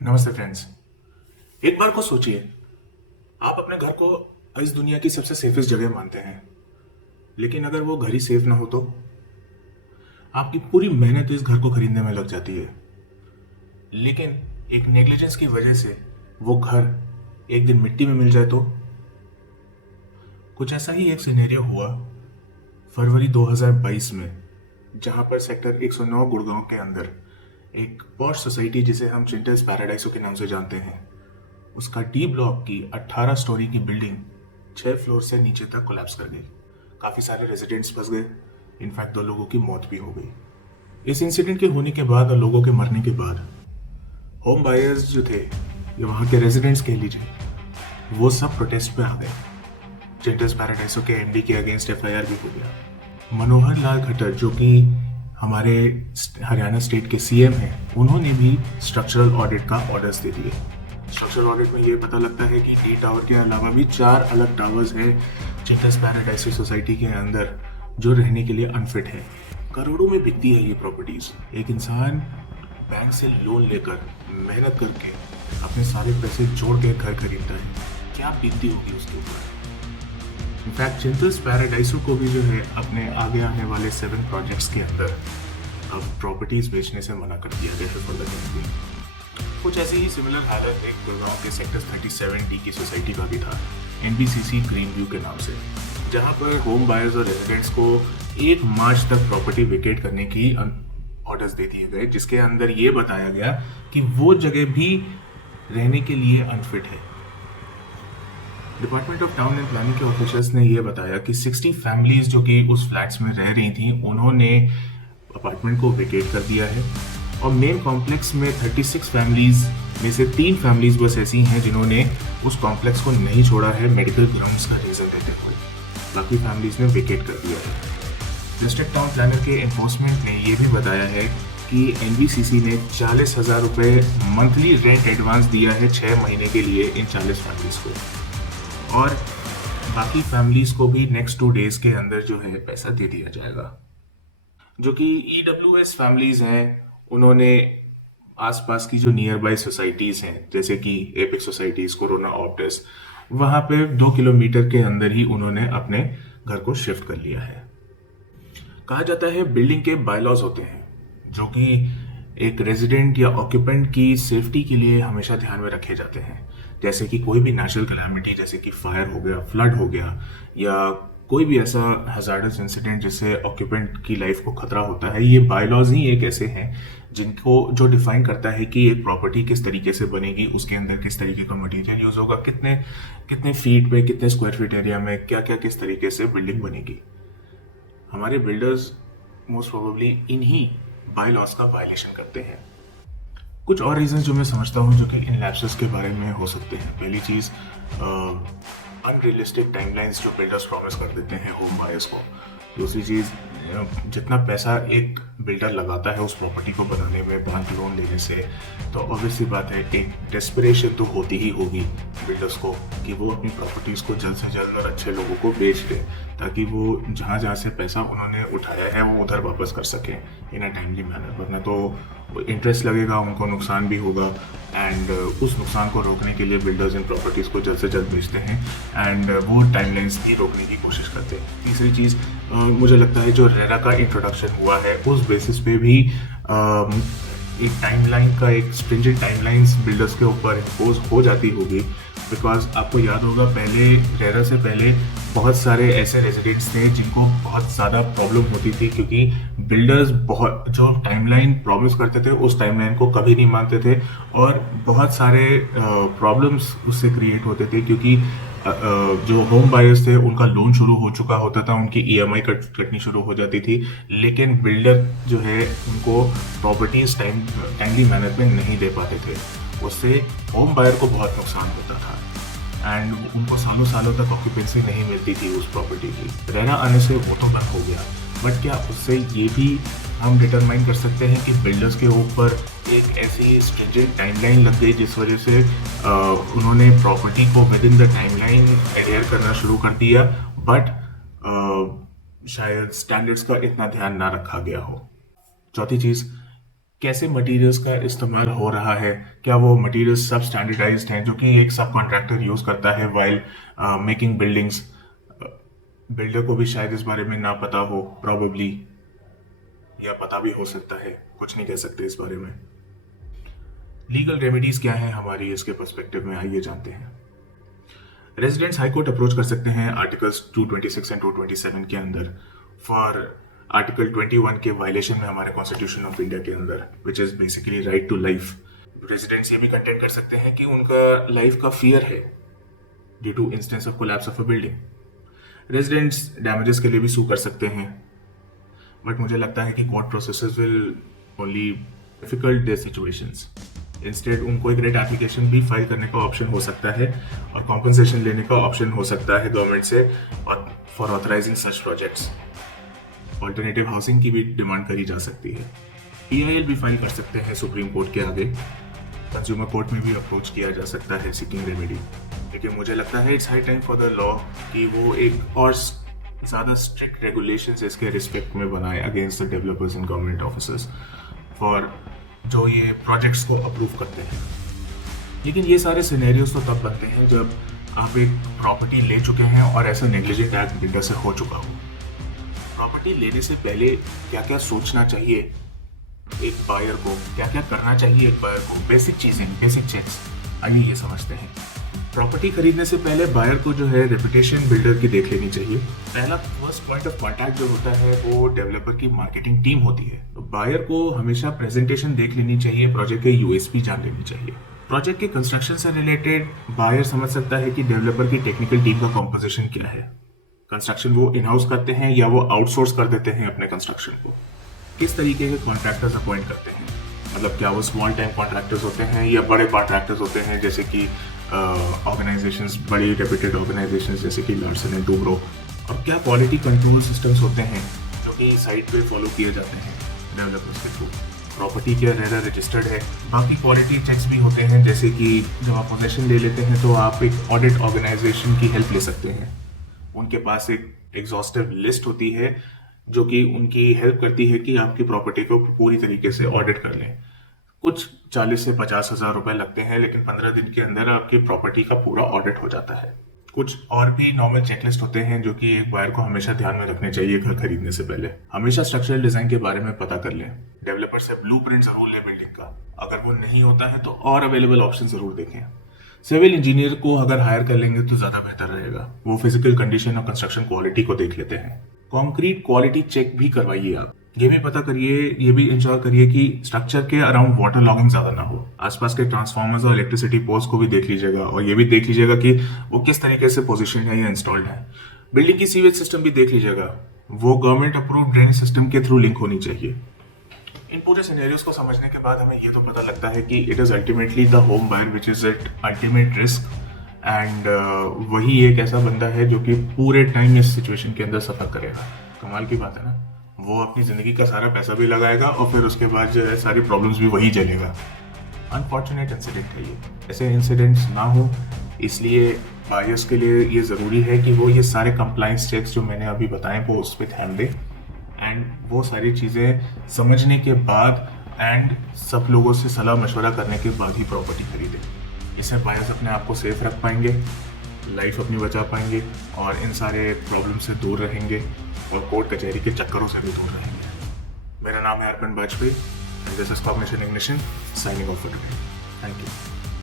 नमस्ते फ्रेंड्स। एक बार को सोचिए, आप अपने घर को इस दुनिया की सबसे सेफेस्ट जगह मानते हैं, लेकिन अगर वो घर ही सेफ ना हो तो आपकी पूरी मेहनत इस घर को खरीदने में लग जाती है, लेकिन एक नेग्लिजेंस की वजह से वो घर एक दिन मिट्टी में मिल जाए तो कुछ ऐसा ही एक सिनेरियो हुआ फरवरी 2022 में, जहां पर सेक्टर 109 गुड़गांव के अंदर एक पॉश सोसाइटी जिसे हम चिंटल्स पैराडाइसो के नाम से जानते हैं, उसका डी ब्लॉक की 18 स्टोरी की बिल्डिंग 6 फ्लोर से नीचे तक कोलैप्स कर गई। काफ़ी सारे रेजिडेंट्स फंस गए। इनफैक्ट 2 लोगों की मौत भी हो गई। इस इंसिडेंट के होने के बाद और लोगों के मरने के बाद होम बायर्स जो थे या वहाँ के रेजिडेंट्स कह लीजिए, वो सब प्रोटेस्ट पे आ गए। चिंटल्स पैराडाइसो के एमडी के अगेंस्ट एफआईआर भी हो गया। मनोहर लाल खट्टर जो कि हमारे हरियाणा स्टेट के सीएम हैं, उन्होंने भी स्ट्रक्चरल ऑडिट का ऑर्डर्स दे दिए। स्ट्रक्चरल ऑडिट में ये पता लगता है कि डी टावर के अलावा भी 4 अलग टावर्स हैं चिंटल्स पैराडाइसो सोसाइटी के अंदर जो रहने के लिए अनफिट है। करोड़ों में बिकती है ये प्रॉपर्टीज। एक इंसान बैंक से लोन लेकर मेहनत करके अपने सारे पैसे जोड़ के घर खरीदता है, क्या बीतती होगी उसके ऊपर। इनफैक्ट चिंटल्स पैराडाइसो को भी जो है अपने आगे आने वाले 7 प्रोजेक्ट्स के अंदर अब प्रॉपर्टीज बेचने से मना कर दिया गया है फॉर द टाइम बीइंग। कुछ ऐसी ही सिमिलर हालत एक गुड़गांव के सेक्टर 37D की सोसाइटी का भी था, एनबीसीसी ग्रीन व्यू के नाम से, जहां पर होम बायर्स और रेजिडेंट्स को 1 मार्च तक प्रॉपर्टी वेकेट करने की ऑर्डर्स दे दिए गए, जिसके अंदर ये बताया गया कि वो जगह भी रहने के लिए अनफिट है। Department of town and planning के ऑफिसर्स ने यह बताया कि 60 फैमिलीज जो कि उस फ्लैट्स में रह रही थी, उन्होंने अपार्टमेंट को वेकेट कर दिया है। और मेन कॉम्प्लेक्स में 36 फैमिलीज में से 3 फैमिलीज बस ऐसी हैं जिन्होंने उस कॉम्प्लेक्स को नहीं छोड़ा है मेडिकल ग्राउंड्स का रीजन देते हुए। बाकी फैमिलीज ने वेकेट कर दिया है। डिस्ट्रिक्ट टाउन प्लानर के एनफोर्समेंट ने यह भी बताया है कि एनबीसीसी ने 40,000 रुपये मंथली रेंट एडवांस दिया है 6 महीने के लिए इन 40 फैमिलीज को, और बाकी फैमिलीज को भी नेक्स्ट 2 डेज के अंदर जो है पैसा दे दिया जाएगा। जो कि ईडब्ल्यूएस फैमिलीज हैं, उन्होंने आसपास की जो नियर बाय सोसाइटीज हैं जैसे कि एपिक सोसाइटीज, कोरोना ऑप्टस, वहां पे 2 किलोमीटर के अंदर ही उन्होंने अपने घर को शिफ्ट कर लिया है। कहा जाता है बिल्डिंग के बायलॉज होते हैं जो कि एक रेजिडेंट या ऑक्यूपेंट की सेफ्टी के लिए हमेशा ध्यान में रखे जाते हैं। जैसे कि कोई भी नेचुरल कैलामिटी जैसे कि फायर हो गया, फ्लड हो गया, या कोई भी ऐसा हजार्डस इंसिडेंट जिससे ऑक्यूपेंट की लाइफ को खतरा होता है, ये बायलॉज ही एक ऐसे हैं जिनको जो डिफाइन करता है कि एक प्रॉपर्टी किस तरीके से बनेगी, उसके अंदर किस तरीके का मटेरियल यूज होगा, कितने कितने फीट में, कितने स्क्वायर फीट एरिया में क्या क्या किस तरीके से बिल्डिंग बनेगी। हमारे बिल्डर्स मोस्ट प्रोबेबली इन्हीं बायलॉज का वायलेशन करते हैं। कुछ और रीजंस जो मैं समझता हूँ जो कि इन लैप्सेस के बारे में हो सकते हैं। पहली चीज़, अनरियलिस्टिक टाइमलाइंस जो बिल्डर्स प्रॉमिस कर देते हैं होम बायर्स को। दूसरी चीज़, जितना पैसा एक बिल्डर लगाता है उस प्रॉपर्टी को बनाने में बैंक लोन लेने से, तो ऑब्वियस सी बात है एक डेस्परेशन तो होती ही होगी बिल्डर्स को कि वो अपनी प्रॉपर्टीज़ को जल्द से जल्द और अच्छे लोगों को बेच दें, ताकि वो जहाँ जहाँ से पैसा उन्होंने उठाया है वो उधर वापस कर सकें इन अ टाइमली मैनर। वरना तो इंटरेस्ट लगेगा, उनको नुकसान भी होगा, एंड उस नुकसान को रोकने के लिए बिल्डर्स इन प्रॉपर्टीज़ को जल्द से जल्द बेचते हैं एंड वो टाइमलाइंस भी रोकने की कोशिश करते हैं। तीसरी चीज़, मुझे लगता है जो रेरा का इंट्रोडक्शन हुआ है उस बेसिस पे भी एक टाइमलाइन का, एक स्ट्रिंजेंट टाइमलाइंस बिल्डर्स के ऊपर इम्पोज हो जाती होगी। बिकॉज आपको याद होगा पहले रेरा से पहले बहुत सारे ऐसे रेजिडेंट्स थे जिनको बहुत ज़्यादा प्रॉब्लम होती थी, क्योंकि बिल्डर्स बहुत जो टाइमलाइन प्रॉमिस करते थे उस टाइमलाइन को कभी नहीं मानते थे, और बहुत सारे प्रॉब्लम्स उससे क्रिएट होते थे, क्योंकि जो होम बायर्स थे उनका लोन शुरू हो चुका होता था, उनकी ईएमआई कटनी शुरू हो जाती थी, लेकिन बिल्डर जो है उनको प्रॉपर्टीज टाइमली मैनर में नहीं दे पाते थे। उससे होम बायर को बहुत नुकसान होता था एंड उनको सालों सालों तक ऑक्यूपेंसी नहीं मिलती थी उस प्रॉपर्टी की। रेरा आने से वो तो बंद हो गया, बट क्या उससे ये भी हम डिटरमाइन कर सकते हैं कि बिल्डर्स के ऊपर एक ऐसी स्ट्रिंजेंट टाइमलाइन लग गई जिस वजह से उन्होंने प्रॉपर्टी को with in the timeline adhere करना शुरू कर दिया, बट शायद स्टैंडर्ड्स का इतना ध्यान ना रखा गया हो। चौथी चीज़, कैसे मटेरियल्स का इस्तेमाल हो रहा है, क्या वो मटेरियल्स सब स्टैंडर्डाइज्ड हैं जो कि एक सब कॉन्ट्रैक्टर यूज़ करता है वाइल मेकिंग बिल्डिंग्स। बिल्डर को भी शायद इस बारे में ना पता हो, प्रॉबेबली, या पता भी हो सकता है, कुछ नहीं कह सकते इस बारे में। लीगल रेमेडीज क्या हैं हमारी इसके पर्सपेक्टिव में, आइए जानते हैं। रेजिडेंट्स हाई कोर्ट अप्रोच कर सकते हैं आर्टिकल्स 226 एंड 227 के अंदर फॉर आर्टिकल 21 के वायलेशन में हमारे कॉन्स्टिट्यूशन ऑफ इंडिया के अंदर, which is basically right to life. Residents ये भी कंटेंट कर सकते हैं कि उनका लाइफ का फियर है due to instance of collapse of a building. Residents damages के लिए भी सू कर सकते हैं, बट मुझे लगता है कि court processes will only difficult their situations. Instead उनको एक रेट एप्लीकेशन भी फाइल करने का ऑप्शन हो सकता है और कॉम्पनसेशन लेने का ऑप्शन हो सकता है गवर्नमेंट से और for authorising such projects. Alternative housing की भी डिमांड करी जा सकती है। पीआईएल भी फाइल कर सकते हैं सुप्रीम कोर्ट के आगे। कंज्यूमर कोर्ट में भी अप्रोच किया जा सकता है सीकिंग रेमेडी। लेकिन मुझे लगता है it's high time for the law कि वो एक और ज़्यादा स्ट्रिक्ट रेगुलेशंस इसके रिस्पेक्ट में बनाए against the developers and government officers for जो ये प्रोजेक्ट्स को अप्रूव करते हैं। लेकिन ये सारे सिनेरियोज तो तब बनते हैं जब आप एक प्रॉपर्टी ले चुके हैं और ऐसा नेग्लिजेंट एक्ट बिल्डर से हो चुका हो। प्रॉपर्टी लेने से पहले क्या क्या सोचना चाहिए एक बायर को, क्या क्या करना चाहिए एक बायर को, बेसिक चीज़ें, बेसिक चेक्स, आइए ये समझते हैं। प्रॉपर्टी खरीदने से पहले बायर को जो है रेपुटेशन बिल्डर की देख लेनी चाहिए। पहला फर्स्ट पॉइंट ऑफ कॉन्टैक्ट जो होता है वो डेवलपर की मार्केटिंग टीम होती है। तो बायर को हमेशा प्रेजेंटेशन देख लेनी चाहिए, प्रोजेक्ट के यूएसपी जान लेनी चाहिए। प्रोजेक्ट के कंस्ट्रक्शन से रिलेटेड बायर समझ सकता है कि डेवलपर की टेक्निकल टीम का कॉम्पोजिशन क्या है। कंस्ट्रक्शन वो इन हाउस करते हैं या वो आउटसोर्स कर देते हैं अपने कंस्ट्रक्शन को। किस तरीके के कॉन्ट्रैक्टर्स अपॉइंट करते हैं, मतलब क्या वो स्मॉल टाइम कॉन्ट्रैक्टर्स होते हैं या बड़े कॉन्ट्रैक्टर्स होते हैं, जैसे कि ऑर्गेनाइजेशंस, बड़ी रेप्यूटेड ऑर्गेनाइजेशंस जैसे कि लार्सन एंड टूब्रो। और क्या क्वालिटी कंट्रोल सिस्टम्स होते हैं जो कि साइट पे फॉलो किए जाते हैं डेवलपर्स के थ्रू। प्रॉपर्टी क्या रेरा रजिस्टर्ड है। बाकी क्वालिटी चेक्स भी होते हैं, जैसे कि जब आप पोजेशन ले लेते हैं तो आप एक ऑडिट ऑर्गेनाइजेशन की हेल्प ले सकते हैं। उनके पास एक एग्जॉस्टिव लिस्ट होती है जो कि उनकी हेल्प करती है कि आपकी प्रॉपर्टी को पूरी तरीके से ऑडिट कर लें। कुछ 40 से 50 हज़ार रुपए लगते हैं, लेकिन 15 दिन के अंदर आपकी प्रॉपर्टी का पूरा ऑडिट हो जाता है। कुछ और भी नॉर्मल चेकलिस्ट होते हैं जो कि एक बायर को हमेशा ध्यान में रखने चाहिए घर खरीदने से पहले। हमेशा स्ट्रक्चरल डिजाइन के बारे में पता कर लें। डेवलपर से ब्लूप्रिंट जरूर लें बिल्डिंग का। अगर वो नहीं होता है तो और अवेलेबल ऑप्शन जरूर देखें। सिविल इंजीनियर को अगर हायर कर लेंगे तो ज्यादा बेहतर रहेगा। वो फिजिकल कंडीशन और कंस्ट्रक्शन क्वालिटी को देख लेते हैं। कंक्रीट क्वालिटी चेक भी करवाइए आप। ये भी पता करिए, ये भी इंश्योर करिए कि स्ट्रक्चर के अराउंड वाटर लॉगिंग ज्यादा ना हो। आसपास के ट्रांसफार्मर्स और इलेक्ट्रिसिटी पोल्स को भी देख लीजिएगा और ये भी देख लीजिएगा कि वो किस तरीके से पोजीशन है या इंस्टॉल्ड है। बिल्डिंग की सीवेज सिस्टम भी देख लीजिएगा, वो गवर्नमेंट अप्रूव्ड ड्रेनेज सिस्टम के थ्रू लिंक होनी चाहिए। इन पूरे सिनेरियोस को समझने के बाद हमें ये तो पता लगता है कि it is ultimately the home buyer which is at ultimate risk and वही एक ऐसा बंदा है जो कि पूरे टाइम इस सिचुएशन के अंदर सफर करेगा। कमाल की बात है ना, वो अपनी जिंदगी का सारा पैसा भी लगाएगा और फिर उसके बाद जो है सारी प्रॉब्लम्स भी वही झेलेगा। अनफॉर्चुनेट इंसिडेंट है ये, ऐसे इंसिडेंट्स ना हो, इसलिए बायर्स के लिए ये ज़रूरी है कि वो ये सारे कंप्लाइंस चेक्स जो मैंने अभी बताए वो उस पर ध्यान दें एंड वो सारी चीज़ें समझने के बाद एंड सब लोगों से सलाह मशवरा करने के बाद ही प्रॉपर्टी खरीदें। इससे बायर्स अपने आप को सेफ रख पाएंगे, लाइफ अपनी बचा पाएंगे और इन सारे प्रॉब्लम से दूर रहेंगे और कोर्ट कचहरी के चक्करों से भी दूर रहेंगे। मेरा नाम है Arpan Vajpayee and this is cognition ignition, signing off for today. Thank you.